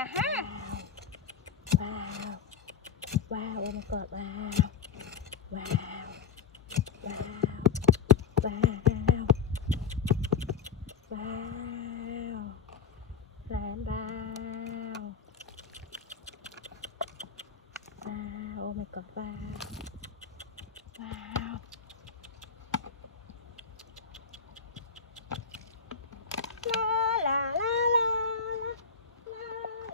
Wow. Wow. Oh my God. Wow. Wow. Wow. Wow. Wow. Land down. Wow. Oh my God. Wow. Wow. La la la la. La la la la.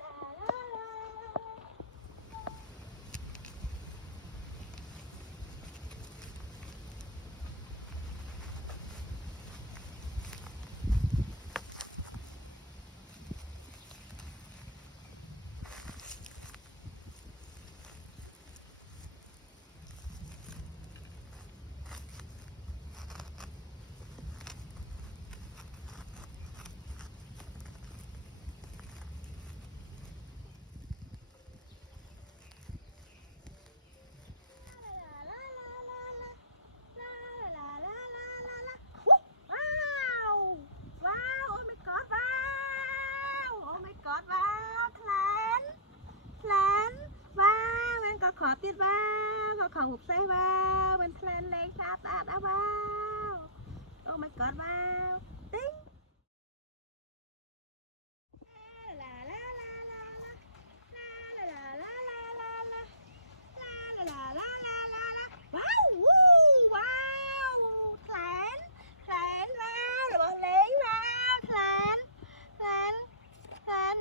ขอติดว้าวขอหุบใส่ว้าวเป็นแพลนเลยครับตาดาว้าวโอ้ my god ว้าวติ๊งลาลาลาลาลาลาลาลาลาลาลาลาลาลาลาลาลาว้าววู้ว้าวแพลนว้าวหรือว่าเล้งว้าวแพลน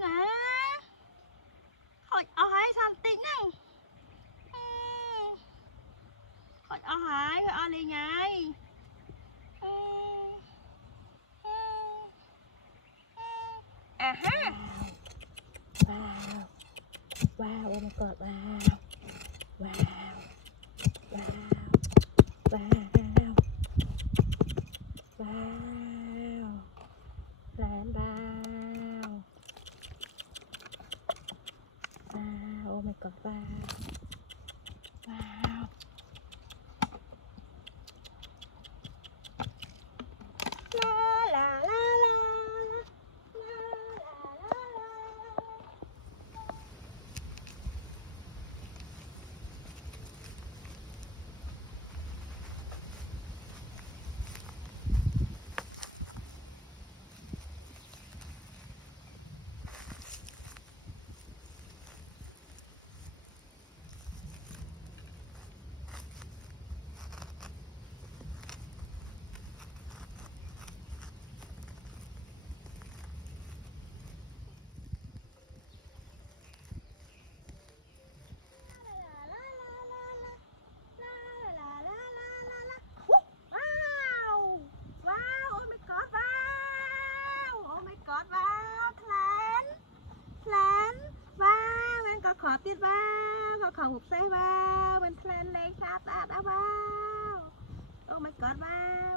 นะขอเอาให้ทำติ๊กหนึ่งขอเอาหายเอาอะไรไงฮะว้าวว้าวโอ้ my god ว้าวว้าวว้าวว้าวว้าวแรงดาวว้าวโอ้ my god ว้าวว้าวลาลาลาลาขอติดว้าวขอหุบใส่ว้าวเป็นแพลนเลยครับตาดาว้าวโอ้ my god ว้าว